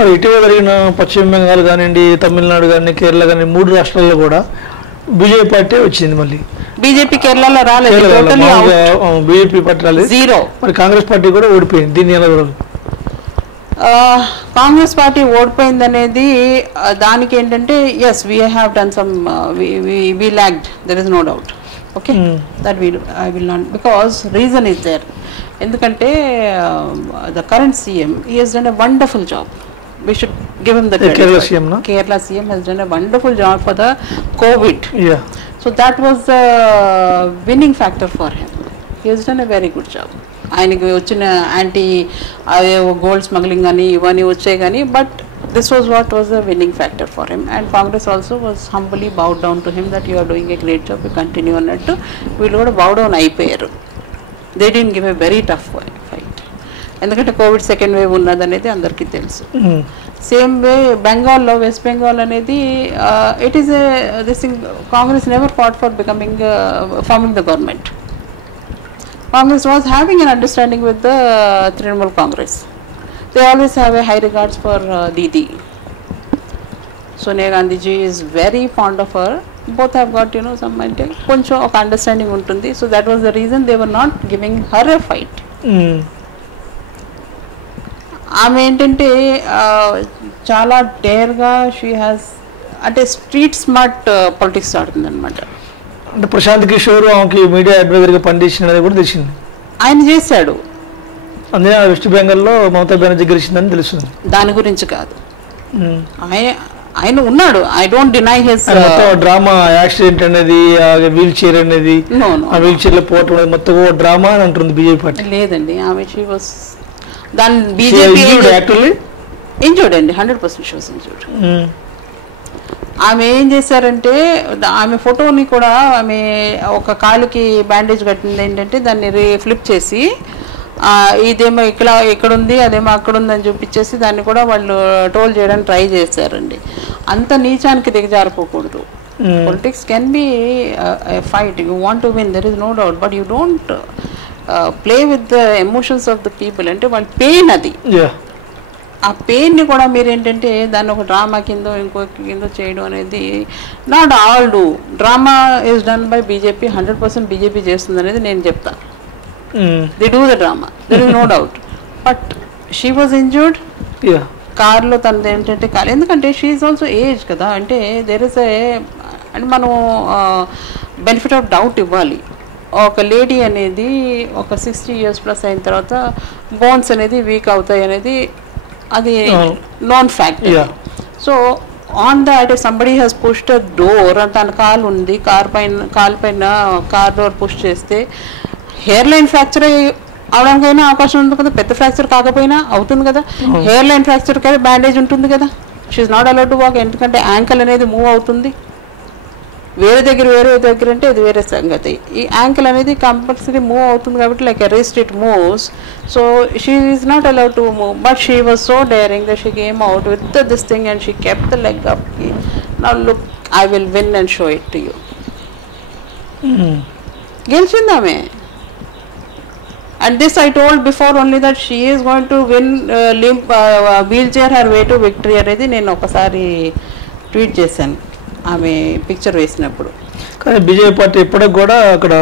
మరి ఇటీవల జరిగిన పశ్చిమ బెంగాల్ కానివ్వండి, తమిళనాడు కానీ, కేరళ కానీ 3 రాష్ట్రాల్లో కూడా బీజేపీ పార్టీ వచ్చింది. మళ్ళీ బీజేపీ కేరళలో రాలేదు, బీజేపీ పార్టీ రాలేదు, జీరో. మరి కాంగ్రెస్ పార్టీ కూడా ఓడిపోయింది. దీన్ని ఎలా చూడాలి? కాంగ్రెస్ పార్టీ ఓడిపోయింది అనేది దానికి ఏంటంటే yes we have done some we lagged, there is no doubt. Okay, that I will not, because reason is there. ఎందుకంటే the current CM he has done a wonderful job. We should give him the credit. Kerala CM has done a wonderful job for the COVID. Yeah. So that was the winning factor for him. He has done a very good job. ఆయనకి వచ్చిన anti అదే gold smuggling అని ఇవన్నీ వచ్చాయి కానీ, but this was what was the winning factor for him. And Congress also was humbly bow down to him that you are doing a great job, you continue అన్నట్టు వీళ్ళు కూడా బౌ డౌన్ అయిపోయారు. They didn't give a very tough fight, ఎందుకంటే COVID second wave ఉన్నదనేది అందరికీ తెలుసు. Same way బెంగాల్లో, west Bengal అనేది it is this thing, Congress never fought for forming the government. Congress was having an understanding with the Trinamool Congress. They always have a high regards for Didi. Sonia Gandhi ji is very fond of her. Both have got, you know, some koncho of understanding untundi. So that was the reason they were not giving her a fight. ఆమె ఏంటంటే చాలా డేర్గా she has అంటే street smart politics ఆడుతుంది అనమాట. అంటే ప్రశాంత్ కిషోర్ ఆమెకి media అడ్వైజర్గా పనిచేసినది కూడా తెలిసింది, ఆయన చేశాడు. అందుకే వెస్ట్ బెంగాల్లో మమతా బెనర్జీ గెలిచిందని తెలుస్తుంది. దాని గురించి కాదు, ఆయన ఉన్నాడు. I don't deny his drama, accident అనేది, వీల్ చైర్ అనేది, ఆ వీల్ చైర్ లో పోవటం మొత్తం డ్రామా అని అంటుంది బీజేపీ పార్టీ. లేదండి, ఆమె షీ వాస్ దాని బీజేపీ ఇంజూర్డ్ అండి, 100% షీ వాస్ ఇంజూర్డ్. ఆమె ఏం చేశారంటే ఆమె ఫోటోని కూడా ఆమె ఒక కాలుకి బ్యాండేజ్ కట్టింది ఏంటంటే దాన్ని ఫ్లిప్ చేసి ఇదేమో ఇక్కడ ఉంది అదేమో అక్కడ ఉంది అని చూపించేసి దాన్ని కూడా వాళ్ళు ట్రోల్ చేయడానికి ట్రై చేశారండి. అంత నీచానికి దిగజారిపోకూడదు. Politics can be fight, you want to win, there is no doubt, but you don't play with the emotions of the people. అంటే వాళ్ళ పెయిన్ అది, ఆ పెయిన్ని కూడా మీరు ఏంటంటే దాన్ని ఒక డ్రామా కిందో ఇంకో కిందో చేయడం అనేది not all do. Drama is done by BJP, 100% BJP చేస్తుంది అనేది నేను చెప్తాను. They do the drama, there is no doubt. But she was injured. కార్లో తనది ఏంటంటే కాదు, ఎందుకంటే షీ ఈజ్ ఆల్సో ఏజ్ కదా, అంటే దేర్ ఇస్ ఏ అంటే మనం బెనిఫిట్ ఆఫ్ డౌట్ ఇవ్వాలి. ఒక లేడీ అనేది ఒక 60 years ప్లస్ అయిన తర్వాత బోన్స్ అనేది వీక్ అవుతాయి అనేది అది non fact. So on that somebody has pushed a door, తన కాలు ఉంది, కాలు పైన కార్ డోర్ పుష్ చేస్తే హెయిర్ లైన్ ఫ్రాక్చర్ అవడానికైనా అవకాశం ఉంది కదా, పెద్ద ఫ్రాక్చర్ కాకపోయినా అవుతుంది కదా. హెయిర్ లైన్ ఫ్రాక్చర్ కదా బ్యాండేజ్ ఉంటుంది కదా. She is not allowed to walk, ఎందుకంటే యాంకల్ అనేది మూవ్ అవుతుంది. వేరే దగ్గర అంటే అది వేరే సంగతి. ఈ యాంకిల్ అనేది కంపల్సరీ మూవ్ అవుతుంది కాబట్టి like a wrist it moves. So she is not allowed to move, but she was so daring that she came out with this thing and she kept the leg up. Now look, I will win and show it to you. గెలిచింది ఆమె. And this I told before only that she is going to win, wheelchair her way to victory అనేది నేను ఒకసారి tweet చేశాను ఆమె picture వేసినప్పుడు. కానీ BJP party ఇప్పటికి కూడా అక్కడ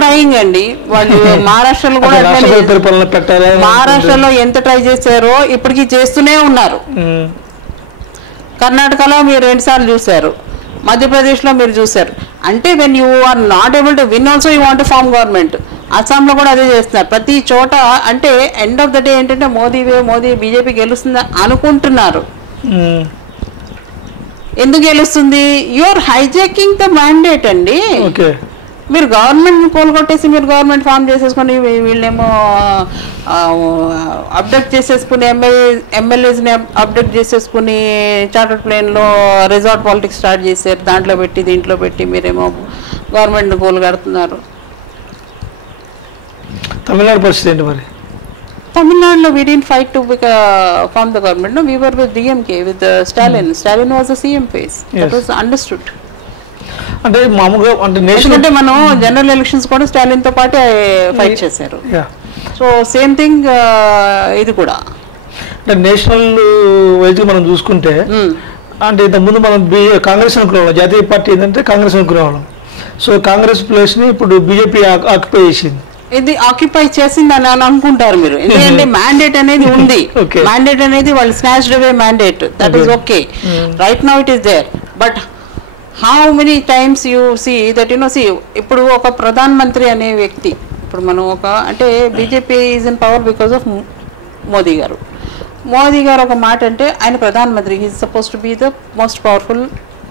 ట్రైయింగ్ అండి. వాళ్ళు మహారాష్ట్రలో కూడా మహారాష్ట్రలో ఎంత ట్రై చేశారో ఇప్పటికీ చేస్తూనే ఉన్నారు. కర్ణాటకలో మీరు 2 సార్లు చూశారు, మధ్యప్రదేశ్లో మీరు చూశారు. అంటే when you are not able to win also you want to form government. అస్సాంలో కూడా అదే చేస్తున్నారు ప్రతి చోట. అంటే ఎండ్ ఆఫ్ ద డే ఏంటంటే మోదీ బీజేపీ గెలుస్తుంది అనుకుంటున్నారు. ఎందుకు గెలుస్తుంది? You are hijacking the mandate అండి. మీరు గవర్నమెంట్ కోలుకొట్టేసి మీరు గవర్నమెంట్ ఫామ్ చేసేసుకొని వీళ్ళేమో అప్డేట్ చేసేసుకుని ఎమ్మెల్యేస్ని అప్డేట్ చేసేసుకుని చార్టర్డ్ ప్లేన్లో రిసార్ట్ పాలిటిక్స్ స్టార్ట్ చేశారు. దాంట్లో పెట్టి దీంట్లో పెట్టి మీరేమో గవర్నమెంట్ని కోలుగడుతున్నారు. తమిళనాడు పరిస్థితి ఏంటి మరి? తమిళనాడులో we didn't fight to form the government. No, we were with DMK, with Stalin. Stalin was the CM phase. That was understood. అంటే మామూలుగా అంటే ఎందుకంటే మనం జనరల్ ఎలక్షన్స్ కూడా స్టాలిన్ తో పాటు ఫైట్ చేశారు. సో సేమ్ థింగ్ ఇది కూడా అంటే నేషనల్ వైజ్ మనం చూసుకుంటే అంటే ఇంతకుముందు మనం కాంగ్రెస్ అనుకునేవాళ్ళం, జాతీయ పార్టీ ఏంటంటే కాంగ్రెస్ అనుకునేవాళ్ళం. సో కాంగ్రెస్ ప్లేస్ ని ఇప్పుడు బీజేపీ ఆక్యుపై చేసింది. ఇది ఆక్యుపై చేసింది అని అనుకుంటారు మీరు, ఎందుకంటే మ్యాండేట్ అనేది ఉంది. మ్యాండేట్ అనేది వాళ్ళు snatched away mandate, that is okay. Right now it is there. But how many times you see that ఇప్పుడు ఒక ప్రధాన మంత్రి అనే వ్యక్తి, ఇప్పుడు మనం ఒక అంటే BJP is in power because of Modi గారు. మోదీ గారు ఒక మాట అంటే ఆయన ప్రధానమంత్రి, he is suppose to be the most powerful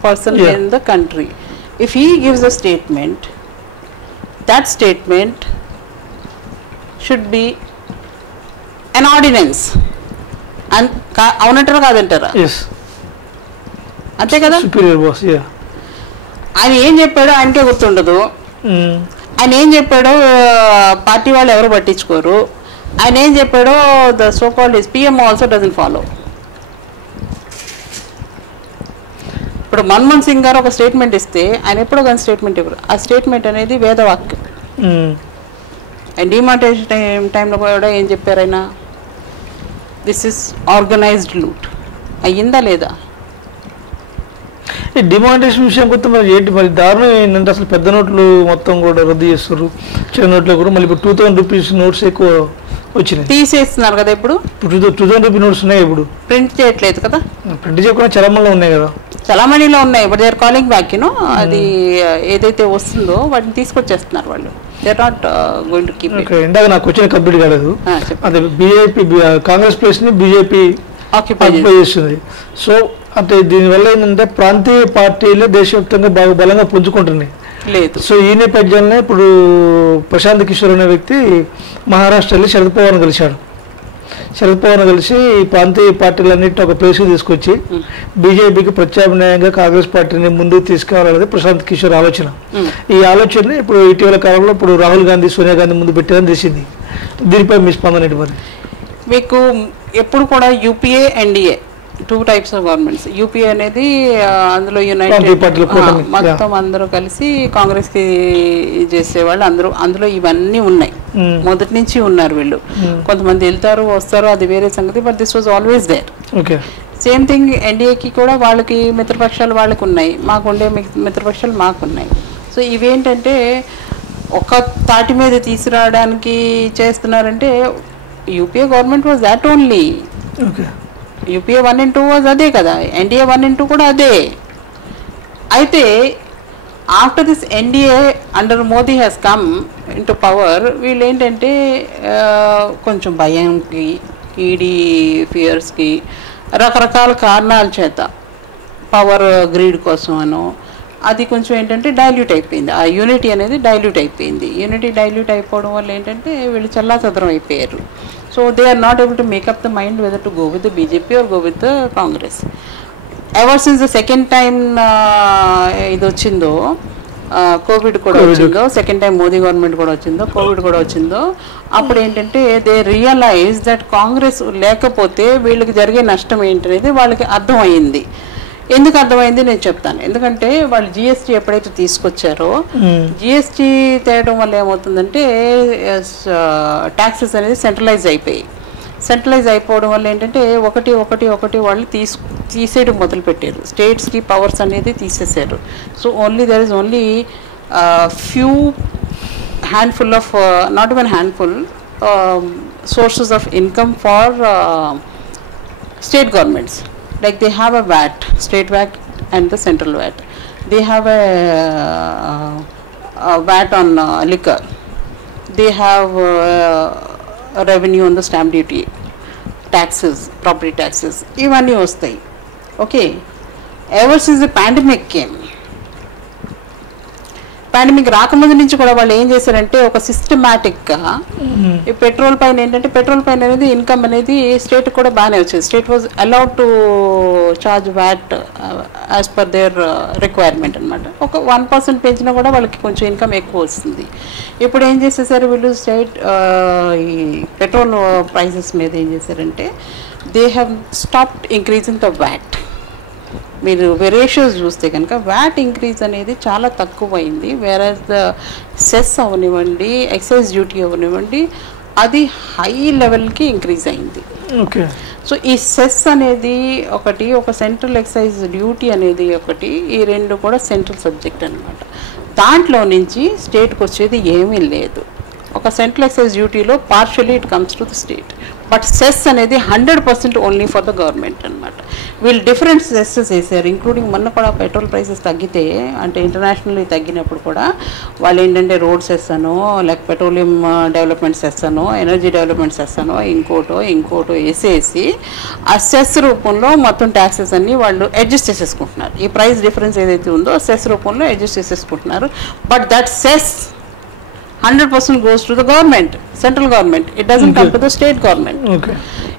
person in the country. If he gives a statement, that statement should be an ordinance. అవునంటారా కాదంటారా? అంతే కదా. ఆయన ఏం చెప్పాడో ఆయనకే గుర్తుండదు, ఆయన ఏం చెప్పాడో పార్టీ వాళ్ళు ఎవరు పట్టించుకోరు, ఆయన ఏం చెప్పాడో the so called PM also doesn't follow. ఇప్పుడు మన్మోహన్ సింగ్ గారు ఒక స్టేట్మెంట్ ఇస్తే ఆయన ఎప్పుడో కానీ స్టేట్మెంట్ ఇవ్వరు. ఆ స్టేట్మెంట్ అనేది వేదవాక్యం. అండ్ డిమానిటైజేషన్ టైంలో కూడా ఏం చెప్పారు ఆయన, దిస్ ఇస్ ఆర్గనైజ్డ్ లూట్. అయ్యిందా లేదా? డిమానిటేషన్ విషయం కొత్త మరి ఏంటి మరి దారుణం ఏంటంటే అసలు పెద్ద నోట్లు మొత్తం కూడా రద్దు చేస్తారు, చిన్న నోట్లు కూడా మళ్ళీ ఇప్పుడు 2000 రూపీస్ నోట్స్ ఎక్కువ వచ్చినాయి, తీసేస్తున్నారు కదా. ఇప్పుడు 2000 రూపీ నోట్స్ ఉన్నాయి, ఇప్పుడు ప్రింట్ చేయట్లేదు కదా. ప్రింట్ చేయకుండా చలామణిలో ఉన్నాయి కదా, చలామణిలో ఉన్నాయి. ఇప్పుడు దే ఆర్ కాలింగ్ బ్యాక్, అది ఏదైతే వస్తుందో వాటిని తీసుకొచ్చేస్తున్నారు వాళ్ళు. They are not going to keep it. ఇందాక నాకు క్వశ్చన్ కంప్లీట్ కాలేదు. అదే బీజేపీ కాంగ్రెస్ ప్లేస్ ని బీజేపీ ఆక్యుపై చేస్తుంది. సో అంటే దీనివల్ల ఏంటంటే ప్రాంతీయ పార్టీలు దేశవ్యాప్తంగా బాగా బలంగా పుంజుకుంటున్నాయి. లేదు. సో ఈ నేపథ్యంలో ఇప్పుడు ప్రశాంత్ కిషోర్ అనే వ్యక్తి మహారాష్ట్రలో శరద్ పవార్ను కలిశాడు. శరద్ పవార్ను కలిసి ఈ ప్రాంతీయ పార్టీలన్నింటినీ ఒక ప్లేస్కి తీసుకొచ్చి బీజేపీకి ప్రత్యామ్నాయంగా కాంగ్రెస్ పార్టీని ముందుకు తీసుకురావాలనేది ప్రశాంత్ కిషోర్ ఆలోచన. ఈ ఆలోచన ఇప్పుడు ఇటీవల కాలంలో ఇప్పుడు రాహుల్ గాంధీ, సోనియా గాంధీ ముందు పెట్టారని తెలిసింది. దీనిపై మీ స్పందన ఏంటి మరి? మీకు ఎప్పుడు కూడా UPA, NDA 2 types of governments. UPA అనేది అందులో యునైటెడ్ మొత్తం అందరూ కలిసి కాంగ్రెస్ కి చేసేవాళ్ళు అందరూ, అందులో ఇవన్నీ ఉన్నాయి, మొదటి నుంచి ఉన్నారు వీళ్ళు. కొంతమంది వెళ్తారు వస్తారు, అది వేరే సంగతి, but this was always there. Same thing ఎన్డీఏకి కూడా వాళ్ళకి మిత్రపక్షాలు వాళ్ళకి ఉన్నాయి, మాకుండే మిత్రపక్షాలు మాకున్నాయి. సో ఇవేంటంటే ఒక తాటి మీద తీసుకురావడానికి చేస్తున్నారంటే UPA government was that only. UPA 1 and 2 was అదే కదా, ఎన్డీఏ 1 and 2 కూడా అదే. అయితే after this NDA under Modi has come in to power, వీళ్ళు ఏంటంటే కొంచెం భయంకి, ఈడీ ఫియర్స్కి, రకరకాల కారణాల చేత, పవర్ గ్రీడ్ కోసం అనో, అది కొంచెం ఏంటంటే డైల్యూట్ అయిపోయింది. ఆ యూనిటీ అనేది డైల్యూట్ అయిపోయింది. యూనిటీ డైల్యూట్ అయిపోవడం వల్ల ఏంటంటే వీళ్ళు చల్లాచదరం అయిపోయారు. So they are not able to make up the mind whether to go with the BJP or go with the Congress. Ever since the second time ఇది వచ్చిందో, కోవిడ్ కూడా వచ్చిందో, సెకండ్ టైం మోదీ గవర్నమెంట్ కూడా వచ్చిందో, కోవిడ్ కూడా వచ్చిందో, అప్పుడు ఏంటంటే దే రియలైజ్ దట్ కాంగ్రెస్ లేకపోతే వీళ్ళకి జరిగే నష్టం ఏంటనేది వాళ్ళకి అర్థమైంది. ఎందుకు అర్థమైంది నేను చెప్తాను. ఎందుకంటే వాళ్ళు జిఎస్టీ ఎప్పుడైతే తీసుకొచ్చారో, జిఎస్టీ తేయడం వల్ల ఏమవుతుందంటే ట్యాక్సెస్ అనేది సెంట్రలైజ్ అయిపోయి, సెంట్రలైజ్ అయిపోవడం వల్ల ఏంటంటే ఒకటి ఒకటి ఒకటి వాళ్ళు తీసేయడం మొదలుపెట్టారు. స్టేట్స్కి పవర్స్ అనేది తీసేశారు. So only there is only few handful of, not even handful sources of income for state governments. Like they have a VAT, state VAT and the central VAT. They have a VAT on liquor. They have a revenue on the stamp duty, taxes, property taxes. Ivanni vastayi. Okay. Ever since the pandemic came, pandemic రాకముందు నుంచి కూడా వాళ్ళు ఏం చేశారంటే ఒక సిస్టమాటిక్గా ఈ petrol పైన ఏంటంటే, పెట్రోల్ పైన అనేది ఇన్కమ్ అనేది స్టేట్ కూడా బాగానే వచ్చేది. State was allowed to charge VAT as per their requirement అనమాట. ఒక 1% పెంచినా కూడా వాళ్ళకి కొంచెం ఇన్కమ్ ఎక్కువ వస్తుంది. ఇప్పుడు ఏం చేసేసారు వీళ్ళు, స్టేట్ ఈ పెట్రోల్ ప్రైసెస్ మీద ఏం చేశారంటే they have stopped increasing the VAT. మీరు రేషియోస్ చూస్తే కనుక వ్యాట్ ఇంక్రీజ్ అనేది చాలా తక్కువైంది. వేరే ద సెస్ అవనివ్వండి, ఎక్సైజ్ డ్యూటీ అవనివ్వండి, అది హై లెవెల్కి ఇంక్రీజ్ అయింది. ఓకే. సో ఈ సెస్ అనేది ఒకటి, ఒక సెంట్రల్ ఎక్సైజ్ డ్యూటీ అనేది ఒకటి, ఈ రెండు కూడా సెంట్రల్ సబ్జెక్ట్ అనమాట. దాంట్లో నుంచి స్టేట్కి వచ్చేది ఏమీ లేదు. ఒక సెంట్రల్ ఎక్సైజ్ డ్యూటీలో partially it comes to the state, but cess అనేది 100% ఓన్లీ ఫర్ ద గవర్నమెంట్ అనమాట. వీళ్ళు డిఫరెంట్ సెస్సెస్ వేసారు, ఇంక్లూడింగ్ మొన్న కూడా పెట్రోల్ ప్రైసెస్ తగ్గితే, అంటే ఇంటర్నేషనల్లీ తగ్గినప్పుడు కూడా వాళ్ళు ఏంటంటే రోడ్ సెస్ అనో, లేక పెట్రోలియం డెవలప్మెంట్ సెస్ అనో, ఎనర్జీ డెవలప్మెంట్ సెస్ అనో, ఇంకోటో వేసేసి ఆ సెస్ రూపంలో మొత్తం ట్యాక్సెస్ అన్ని వాళ్ళు అడ్జస్ట్ చేసేసుకుంటున్నారు. ఈ ప్రైస్ డిఫరెన్స్ ఏదైతే ఉందో సెస్ రూపంలో అడ్జస్ట్ చేసేసుకుంటున్నారు. But that cess 100% goes to the government, central government. It doesn't come to the state government. Okay.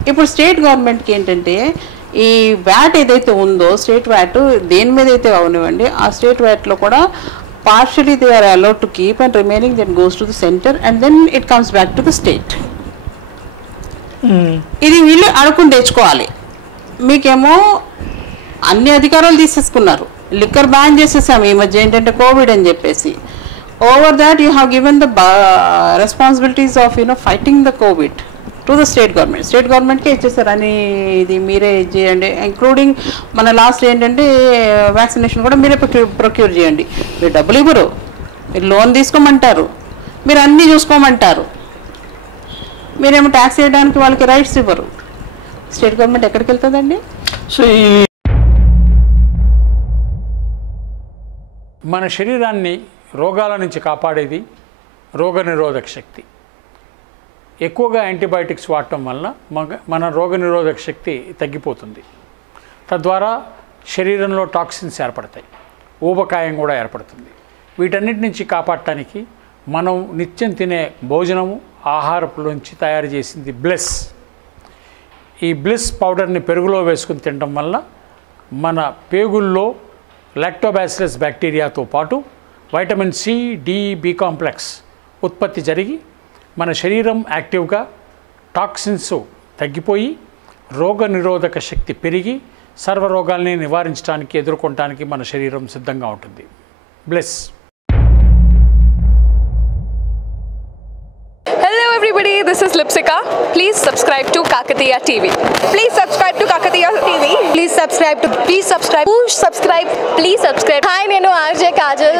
ఇప్పుడు స్టేట్ గవర్నమెంట్కి ఏంటంటే ఈ వ్యాట్ ఏదైతే ఉందో, స్టేట్ వ్యాట్ దేని మీద అయితే అవనివ్వండి, ఆ స్టేట్ వ్యాట్లో కూడా partially they are allowed to keep and remaining then goes to the centre and then it comes back to the state. ఇది వీళ్ళు అడుక్కుని తెచ్చుకోవాలి. మీకేమో అన్ని అధికారాలు తీసేసుకున్నారు, లిక్కర్ బ్యాన్ చేసేసాము ఈ మధ్య ఏంటంటే కోవిడ్ అని చెప్పేసి. Over that you have given the responsibilities of fighting the COVID to the state government. State government ke ichchesaru ani idi mere cheyandi, including mana last ఏంటంటే వ్యాక్సినేషన్ కూడా మీరే ప్రొక్యూర్ చేయండి. మీరు డబ్బులు ఇవ్వరు, మీరు లోన్ తీసుకోమంటారు, మీరు అన్నీ చూసుకోమంటారు, మీరేమో ట్యాక్స్ వేయడానికి వాళ్ళకి రైట్స్ ఇవ్వరు. స్టేట్ గవర్నమెంట్ ఎక్కడికి వెళ్తుందండి? సో మన శరీరాన్ని రోగాల నుంచి కాపాడేది రోగనిరోధక శక్తి. ఎక్కువగా యాంటీబయాటిక్స్ వాడటం వల్ల మన రోగనిరోధక శక్తి తగ్గిపోతుంది. తద్వారా శరీరంలో టాక్సిన్స్ ఏర్పడతాయి, ఊబకాయం కూడా ఏర్పడుతుంది. వీటన్నిటి నుంచి కాపాడటానికి మనం నిత్యం తినే భోజనము, ఆహారపులోంచి తయారు చేసింది బ్లెస్. ఈ బ్లెస్ పౌడర్ని పెరుగులో వేసుకుని తినడం వల్ల మన పేగుల్లో లాక్టోబాసిలస్ బ్యాక్టీరియాతో పాటు vitamin C, D, B complex ఉత్పత్తి జరిగి మన శరీరం యాక్టివ్గా, టాక్సిన్స్ తగ్గిపోయి రోగనిరోధక శక్తి పెరిగి సర్వరోగాల్ని నివారించడానికి, ఎదుర్కొనడానికి మన శరీరం సిద్ధంగా ఉంటుంది. Bless. Hello everybody, this is Lipsika. Please subscribe to Kakatiya TV. Please subscribe to Kakatiya TV. Please subscribe. Push subscribe. Please subscribe. Hi, nenu RJ Kajal.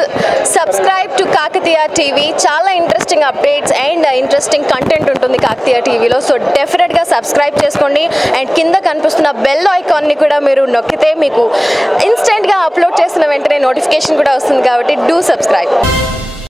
Subscribe to Kakatiya TV. Chala interesting updates and interesting content untundi Kakatiya TV lo. So definitely ga subscribe cheskondi and kinda kanipustunna bell icon ni kuda meeru nokkite meeku instant ga upload chesina ventane notification kuda vastundi kabatti do subscribe.